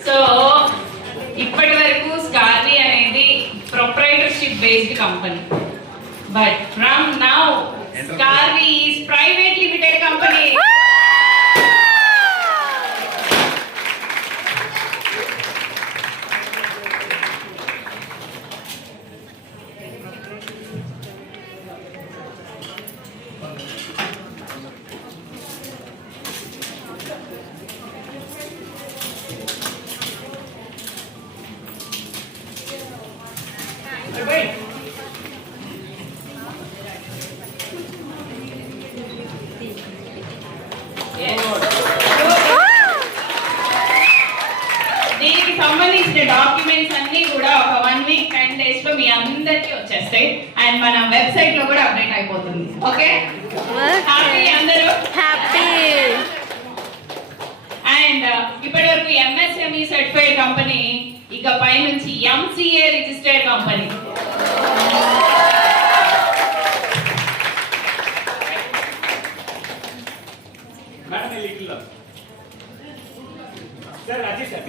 సో ఇప్పటి వరకు స్టార్లీ అనేది proprietorship based company, but from now Starly is private limited company. దీనికి సంబంధించిన డాక్యుమెంట్స్ అన్ని కూడా ఒక 1 వీక్ 10 days లో మీ అందరికీ వచ్చేస్తాయి అండ్ మన వెబ్సైట్ లో కూడా అప్డేట్ అయిపోతుంది. ఓకే, హ్యాపీ అందరూ? హ్యాపీ. అండ్ ఇప్పటి వరకు ఎంఎస్ఎంఈ సర్టిఫైడ్ కంపెనీ, ఇక పై నుంచి ఎంసీఏ రిజిస్టర్డ్ కంపెనీ. मैडम लिख लो सर, राजेश सर।